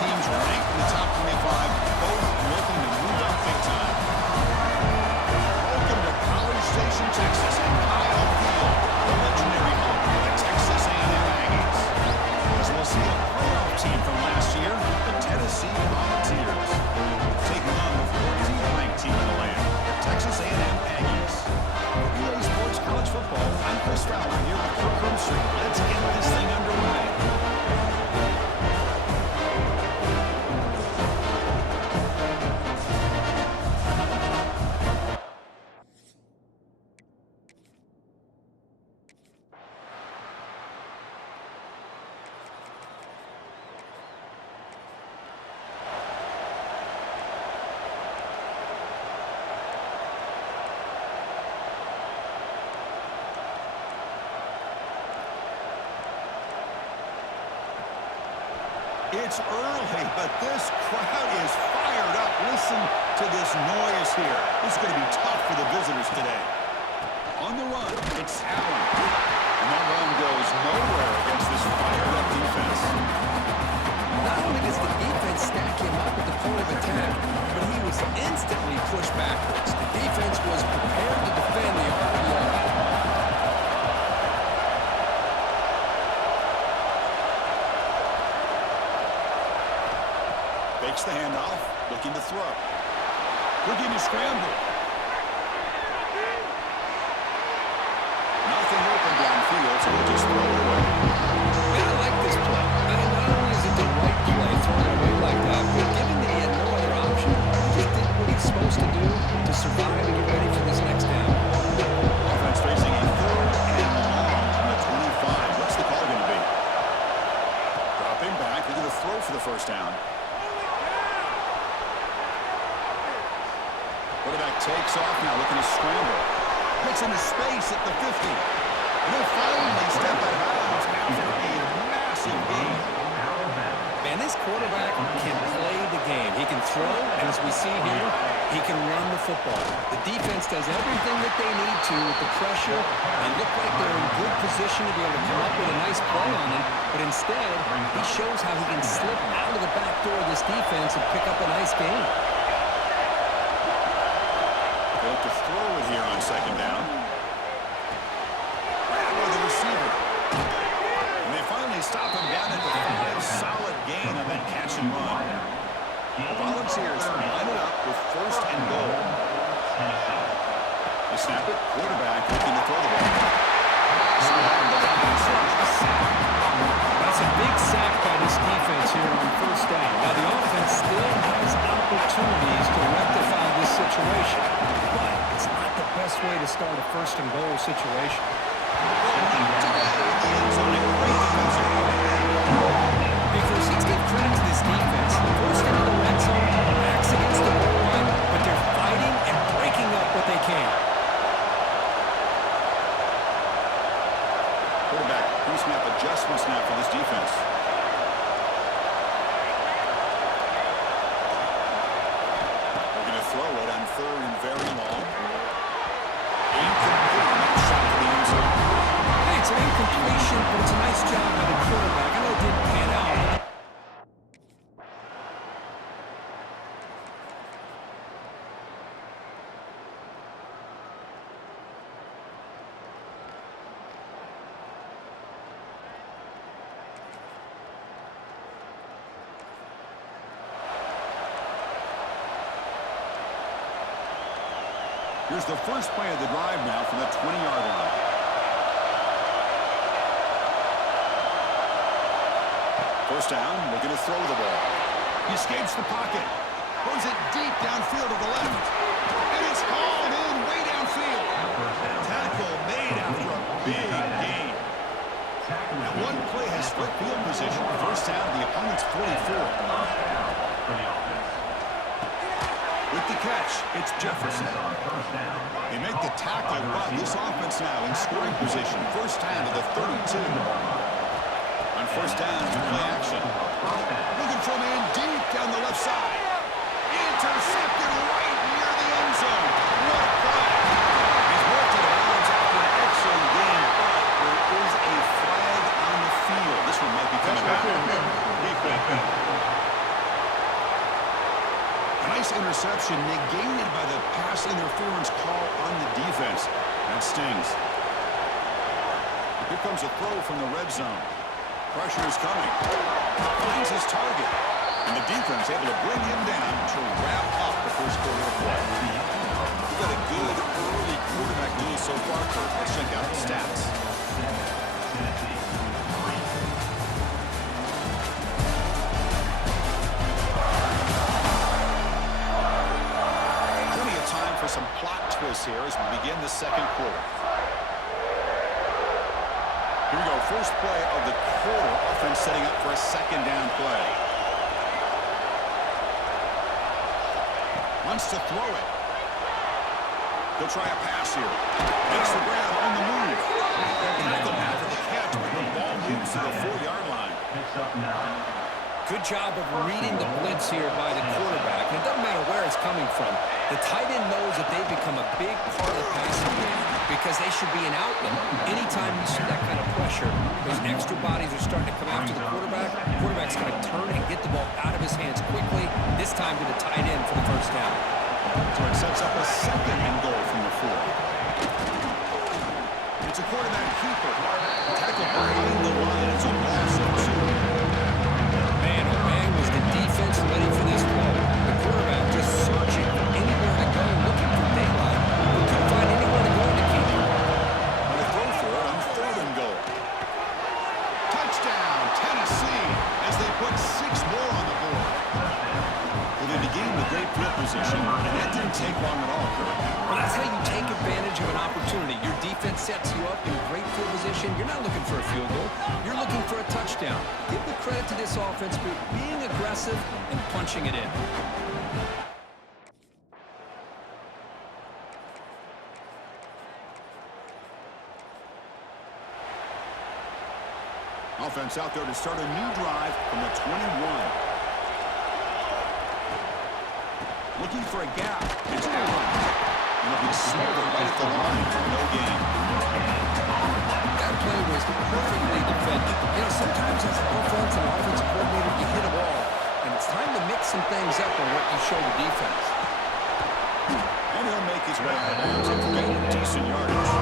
teams ranked in the top 25, both looking to move up big time. Welcome to College Station, Texas, and Kyle Field, the legendary home of the Texas A&M Aggies. As we'll see a playoff team from last year, the Tennessee Volunteers, taking on the 14th ranked team in the land, the Texas A&M Aggies. For EA Sports College Football, I'm Chris Fowler here with Kirk Rumstreet. Let's get this thing underway. It's early, but this crowd is fired up. Listen to this noise here. This is going to be tough for the visitors today. On the run, it's Allen. And that run goes nowhere against this fired-up defense. Not only does the defense stack him up at the point of attack, but he was instantly pushed backwards. The defense was prepared to defend the RPO. Fakes the handoff, looking to throw. Looking to scramble. Nothing open downfield, so he'll just throw it away. Man, I like this play. Not only is it the right play throwing it away like that, but given that he had no other option, he just did what he's supposed to do to survive and get ready for this next down. Offense facing a 3rd and long from the 25. What's the call going to be? Dropping back, they're going to throw for the first down. Quarterback takes off now, looking to scramble. Gets into space at the 50. And he'll finally step out of bounds after a massive gain. Man, this quarterback can play the game. He can throw, and as we see here, he can run the football. The defense does everything that they need to with the pressure. They look like they're in good position to be able to come up with a nice play on it, but instead, he shows how he can slip out of the back door of this defense and pick up a nice gain. To throw it here on 2nd down. Grab with the receiver. And they finally stop him down at the 5. Solid gain on that catch and run. The Volunteers line it up with 1st and goal. They snap it. Quarterback looking to throw the ball. That's a big sack by this defense here on 1st down. Now the offense still has opportunities to rectify this situation. But it's not the best way to start a 1st and goal situation. Hey, first, let's give credit to this defense. First into the red zone, backs against the goal line, but they're fighting and breaking up what they can. Quarterback pre-snap adjustment snap for this defense. They're going to throw it on 3rd and very long. Hey, it's an incompletion, but it's a nice job by the quarterback. I know it didn't pan out. Here's the first play of the drive now from the 20-yard line. First down, looking to throw the ball. He escapes the pocket. Throws it deep downfield to the left. And it's hauled in way downfield. Tackle made after a big gain. Now one play has split field position. First down, the opponent's 44. With the catch, it's Jefferson. They make the tackle, but this offense now in scoring position. First down to the 32. On first down, play action. Looking for a man deep down the left side. Intercepted right near the end zone. What a play. He's worked it around after an excellent game, but there is a flag on the field. This one might be coming back. interception negated by the pass interference call on the defense. That stings. Here comes a throw from the red zone. Pressure is coming. Finds his target. And the defense able to bring him down to wrap up the first quarter of play. We've got a good early quarterback lead so far, Kurt. Let's check out the stats. Plenty of time for some plot twists here as we begin the second quarter. Here we go, first play of the quarter. Offense setting up for a second down play. Wants to throw it. He'll try a pass here. Makes the grab on the move. Tackle after the catch, but the ball moves to the 4-yard line. Good job of reading the blitz here by the quarterback. And it doesn't matter where it's coming from. The tight end knows that they've become a big part of the passing game because they should be an outlet. Anytime you see that kind of pressure, those extra bodies are starting to come after the quarterback. The quarterback's going to turn and get the ball out of his hands quickly, this time to the tight end for the first down. So it sets up a second and goal from the 4. It's a quarterback keeper. Tackle behind the line. It's a loss of 2. Man, oh man, was the defense ready for this play. The quarterback just searching for anywhere to go, looking for daylight. He couldn't find anywhere to go to keep him. And a throw for it on 3rd and goal. Touchdown, Tennessee, as they put 6 more on the board. Well, they began with great field position, and that didn't take long at all, Kurt. Well, that's how you take advantage of an opportunity. Your defense sets you up in great field position. You're not looking for a field goal. You're looking for a touchdown. Give the credit to this offense for being aggressive and punching it in. Offense out there to start a new drive from the 21. Looking for a gap. It's Allen. And it'll be smothered right at the line for no gain. That play was perfectly defended. You know, sometimes as an offense and offensive coordinator, you hit a wall. And it's time to mix some things up on what you show the defense. And he'll make his way out of bounds and gain decent yardage.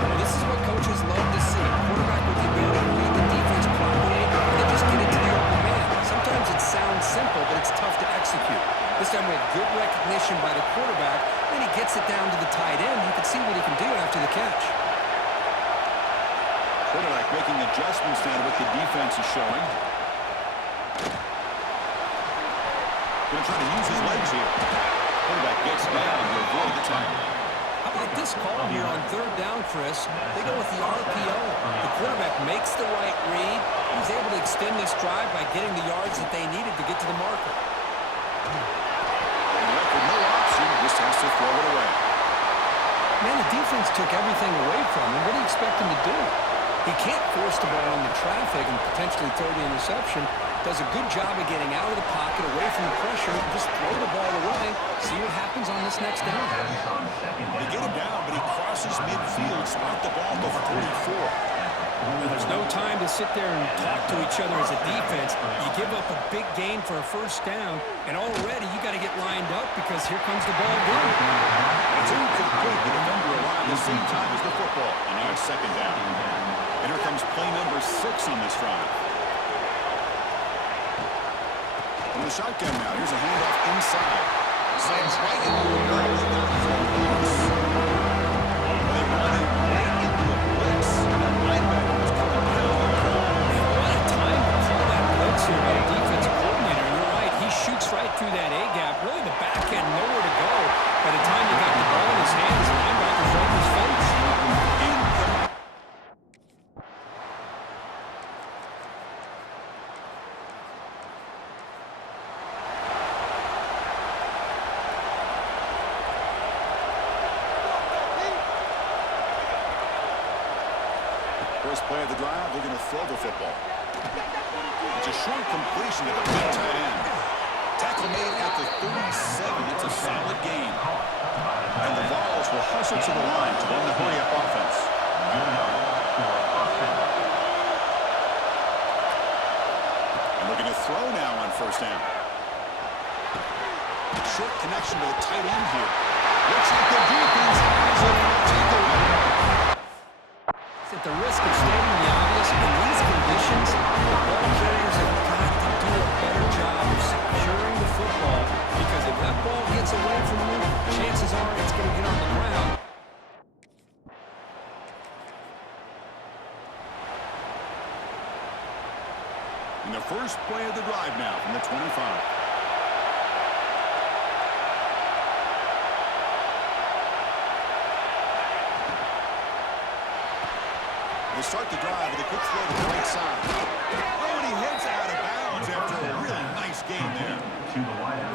Well, this is what coaches love to see. A quarterback with the ability to read the defense properly and then just get it to the open man. Sometimes it sounds simple, but it's tough to execute. This time with good recognition by the quarterback, then he gets it down to the tight end. You can see what he can do after the catch. Quarterback making adjustments now to what the defense is showing. Going to try to use his legs here. Quarterback gets down to avoid the tackle. How about this call here on 3rd down, Chris? They go with the RPO. The quarterback makes the right read. He's able to extend this drive by getting the yards that they needed to get to the marker. And left with no option, just has to throw it away. Man, the defense took everything away from him. What do you expect him to do? He can't force the ball into traffic and potentially throw the interception. Does a good job of getting out of the pocket, away from the pressure, and just throw the ball away. See what happens on this next down. They get him down, but he crosses midfield, spot the ball to 44. There's no time to sit there and talk to each other as a defense. You give up a big gain for a first down, and already you got to get lined up because here comes the ball again. It's incomplete. The defender arrived at the same time as the football, and now it's 2nd down. And here comes play number 6 on this drive. From the shotgun now, here's a handoff inside. Sends right into the middle of that loss. They run it right into the blitz. That linebacker was coming down the road. What a time to call that blitz here by the defensive coordinator. And you're right, he shoots right through that A-gap. Really the back end, nowhere to go. By the time he got the ball in his hands, the linebacker's right in his face. First play of the drive, they're going to throw the football. It's a short completion to the big tight end. Tackle made at the 37. It's a solid gain. And the Vols will hustle to the line to run the hurry-up offense. And we're going to throw now on first down. Short connection to the tight end here. Looks like the defense has a takeaway. At the risk of stating the obvious, in these conditions, the ball carriers have got to do a better job of securing the football, because if that ball gets away from you, chances are it's going to get on the ground. In the first play of the drive now from the 25. They start the drive with a quick throw to the right side. Oh, and he heads out of bounds after a really nice game there.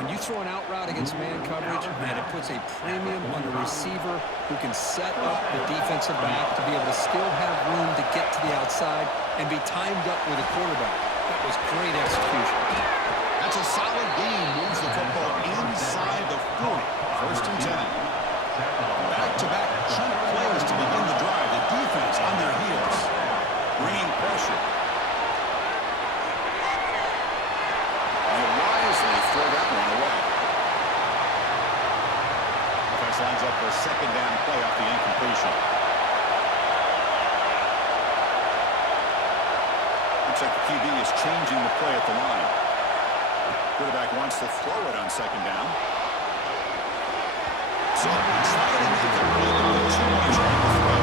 When you throw an out route against man coverage, man, it puts a premium on the receiver who can set up the defensive back to be able to still have room to get to the outside and be timed up with a quarterback. That was great execution. That's a solid gain. Moves the football inside the 40. First and 10. Back-to-back chunk plays to begin the drive. The defense on their heels. Bringing pressure. They wisely throw that one away. Defense lines up for a second down play off the incompletion. Looks like the QB is changing the play at the line. Quarterback wants to throw it on second down. So trying to make a little too much on the throw.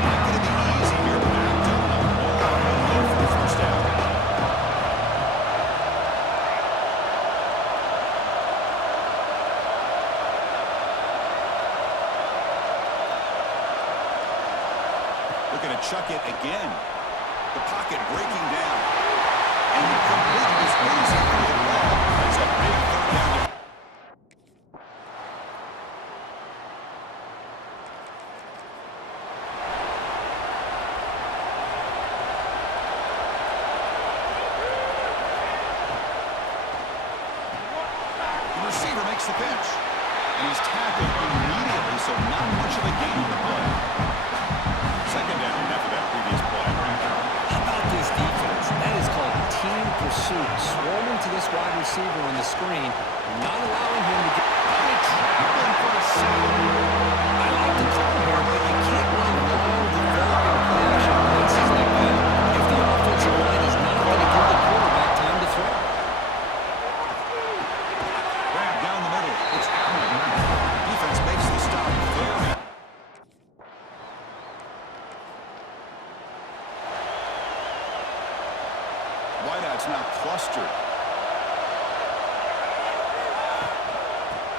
Not going to be easy here, but backed up a long way for the first down. Looking to chuck it again. The pocket breaking down. And he completed his easy for the ball. That's a big third down. The pitch. And he's tackled immediately, so not much of a gain on the play. Second down after that previous play. How about this defense? That is called team pursuit. Swarming to this wide receiver on the screen, not allowing him to get... Traveling for a sack. I like the call here, but you can't run long, developing play action passes like that if the offensive line is not going to give the quarterback time to throw. It's Allen. Defense makes the stop there. Wideout's now clustered.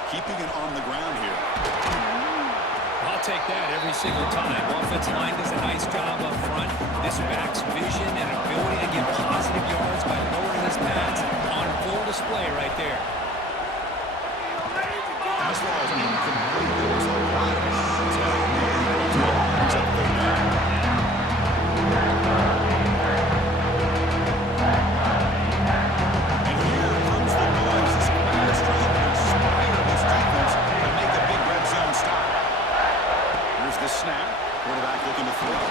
Keeping it on the ground here. I'll take that every single time. Offensive line does a nice job up front. This back's vision and ability to get positive yards by lowering his pads on full display right there. As well as incomplete, there was a lot of shots out there. It's up there now. And here comes the noise. This pass trying to inspire this defense to make a big red zone stop. Here's the snap. Quarterback looking to throw.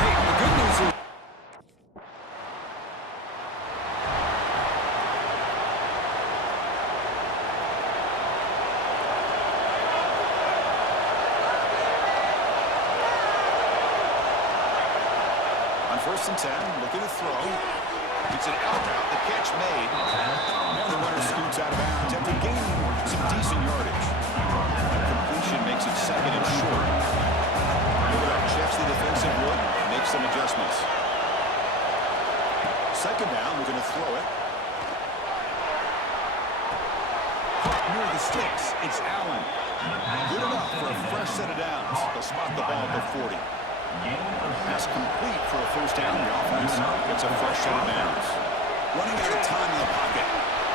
Hey, the good news is first and 10, looking to throw. It's an out route, the catch made. And the runner scoots out of bounds after gaining some decent yardage. Completion makes it second and short. Quarterback checks the defensive wood, makes some adjustments. Second down, looking to throw it. Near the sticks, it's Allen. Good enough for a fresh set of downs. They'll spot the ball at the 40. Pass complete for a first down. The offense gets a fresh set of downs. Running out of time in the pocket.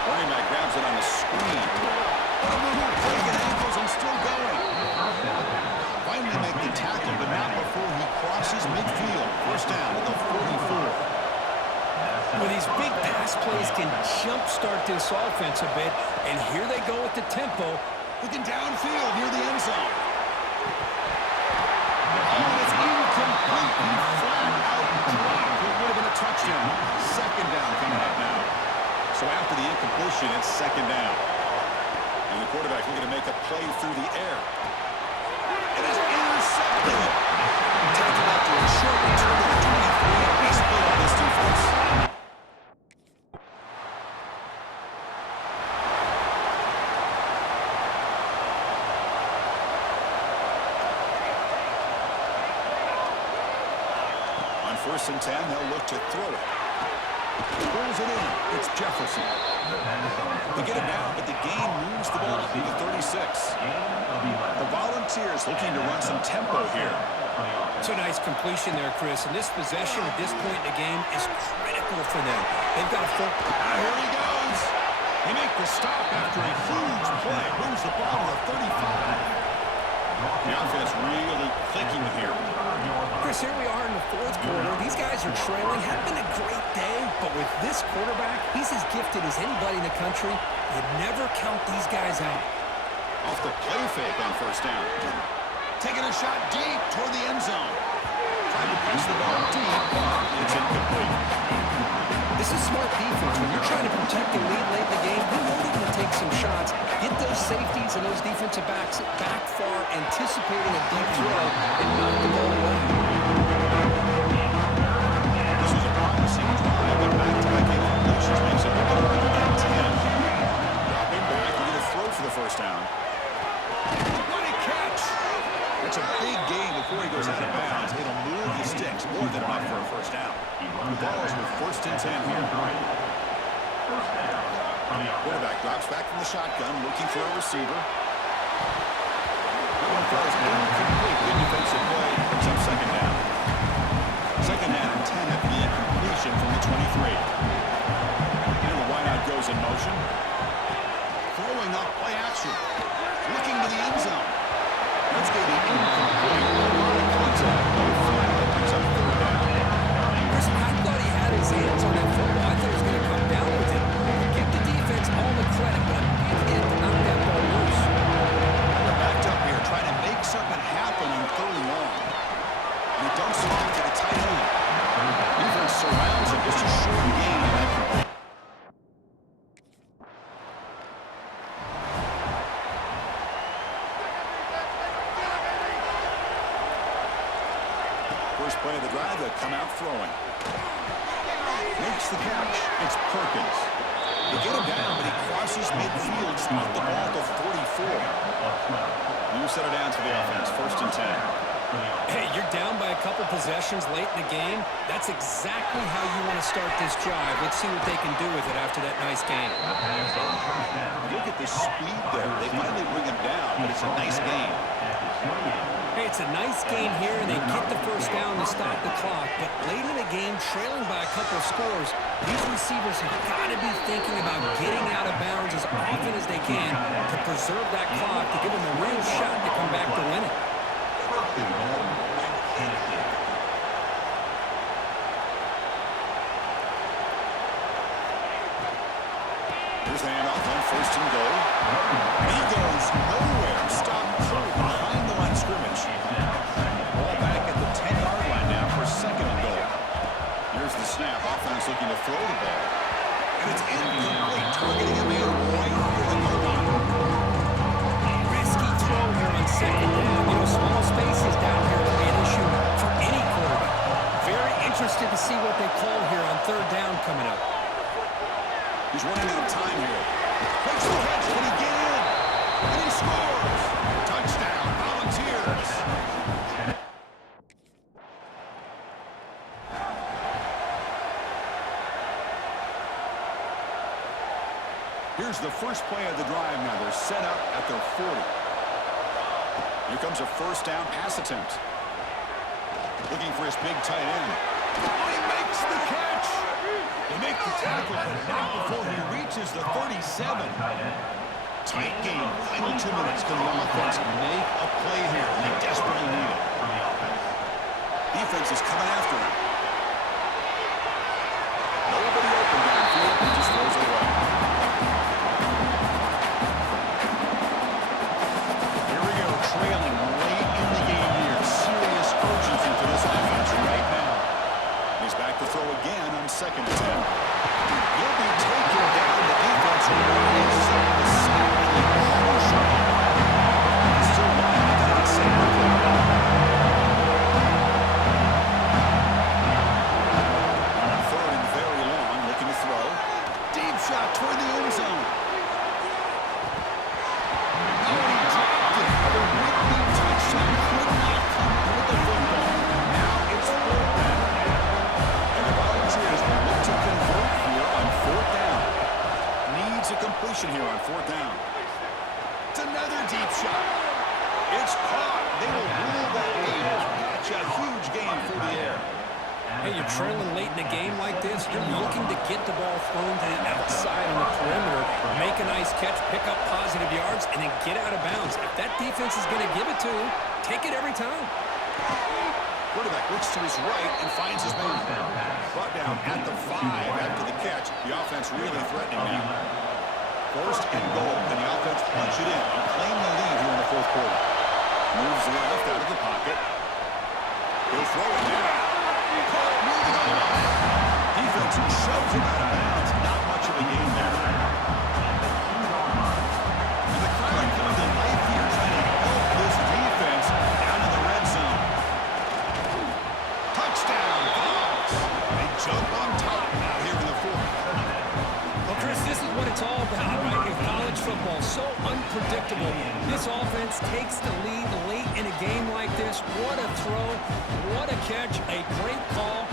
Running back grabs it on the screen. Breaking ankles and still going. Finally make the tackle, but not before he crosses midfield. First down at the 44. well, these big pass plays can jumpstart this offense a bit, and here they go with the tempo. Looking downfield near the end zone. Oh, it's incomplete. He flat out dropped. It would have been a through the air. It is intercepted. Taken after a short return to the 23. He split on this defense. On 1st and 10, they'll look to throw it. Pulls it in. It's Jefferson. They get it down, but the game moves the ball to the 36. The Volunteers looking to run some tempo here. It's a nice completion there, Chris. And this possession at this point in the game is critical for them. They've got a full... Here he goes. They make the stop after a huge play. Moves the ball to the 35. The offense really clicking here. Chris, here we are in the 4th quarter. These guys are trailing. Had been a great day, but with this quarterback, he's as gifted as anybody in the country. You never count these guys out. Off the play fake on 1st down. Taking a shot deep toward the end zone. Trying to pass the ball deep, but it's incomplete. This is smart defense. When you're trying to protect the lead late in the game, you know they're going to take some shots, get those safeties and those defensive backs back far, anticipating a deep throw, and knock the ball away. This is a promising drive, but back-to-back incompletions makes it 1-10. Dropping back, we get a throw for the 1st down. What a catch! It's a big gain before he goes out of bounds. It'll move the sticks more than enough for a 1st down. The ball is with 1st and 10 here. Quarterback drops back from the shotgun, looking for a receiver. That one throws incomplete. Good defensive play. Brings up 2nd down. 2nd down and 10 after the incompletion from the 23. And the wideout goes in motion. Throwing up play action. Looking to the end zone. That's going to be incomplete. A lot of contact. No flag. That brings up 3rd down. I thought he had his hands on that football. I thought he was going to come down with it. Give the defense all the credit, but a big hit to knock that ball loose. They're backed up here, trying to make something happen on 3rd and long. And he dumps it off to the tight end. Defense surrounds him. Just a short gain on that complete. First play of the drive, they'll come out throwing. Makes the catch. It's Perkins. They get him down, but he crosses midfield, spot the ball to 44. New set it down to the offense. 1st and 10. Hey, you're down by a couple possessions late in the game. That's exactly how you want to start this drive. Let's see what they can do with it after that nice game. Look at the speed there. They finally bring him down, but it's a nice game. Hey, it's a nice game here, and they get the 1st down to stop the clock. But late in the game, trailing by a couple of scores, these receivers have got to be thinking about getting out of bounds as often as they can to preserve that clock, to give them a real shot to come back to win it. Here's the handoff on 1st and goal. And he goes nowhere. Stop cold behind the line of scrimmage. Ball back at the 10-yard line now for 2nd and goal. Here's the snap. Offense looking to throw the ball. And it's incomplete. Targeting a man right near the goal line. Risky throw here on 2nd down. You know, small spaces down here can be an issue for any quarterback. Very interested to see what they call here on 3rd down coming up. He's running out of time here. Makes the catch. Can he get in? And he scores. Touchdown, Volunteers. Here's the first play of the drive now. They're set up at their 40. Here comes a 1st down pass attempt. Looking for his big tight end. Oh, he makes the catch. They make the tackle, but not before he reaches the 37. Tight game. Final 2 minutes. Can the offense make a play here? They desperately need it. Defense is coming after him. Nobody open downfield. He just throws it away. Here we go. Trailing late in the game here. Serious urgency for this offense right now. He's back to throw again on 2nd and 10. He'll be taken down. The defense rises up the side. It's caught. They will rule that a catch. A huge gain for the air. Hey, you're trailing late in a game like this. You're looking to get the ball thrown to the outside on the perimeter, make a nice catch, pick up positive yards, and then get out of bounds. If that defense is going to give it to you, take it every time. Quarterback looks to his right and finds his man. Brought down at the 5 after the catch. The offense really threatening now. First and goal. Can the offense punch it in and claim the lead here in the fourth quarter? Moves left out of the pocket. He'll throw it down. Caught moving on. Defense shoves him out of bounds. Not much of a game there. And the crowd coming to life here trying to help this defense down in the red zone. Touchdown, Bucs. They jump on top now here in the fourth. Well, Chris, this is what it's all about, right? In college football, so unpredictable. This offense takes the lead late in a game like this. What a throw, what a catch, a great call.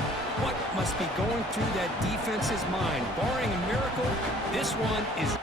What must be going through that defense's mind? Barring a miracle, this one is...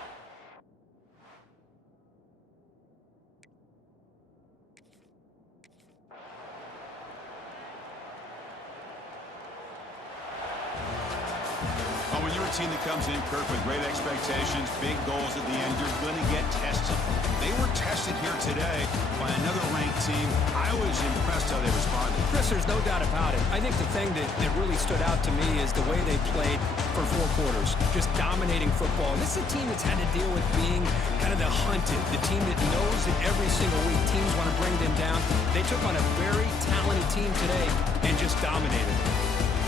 When you're a team that comes in, Kirk, with great expectations, big goals at the end, you're going to get tested. They were tested here today by another ranked team. I was impressed how they responded. Chris, there's no doubt about it. I think the thing that really stood out to me is the way they played for 4 quarters, just dominating football. This is a team that's had to deal with being kind of the hunted, the team that knows that every single week teams want to bring them down. They took on a very talented team today and just dominated.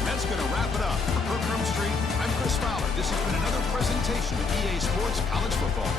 That's going to wrap it up. For Kirk Street, I'm Chris Fowler. This has been another presentation of EA Sports College Football.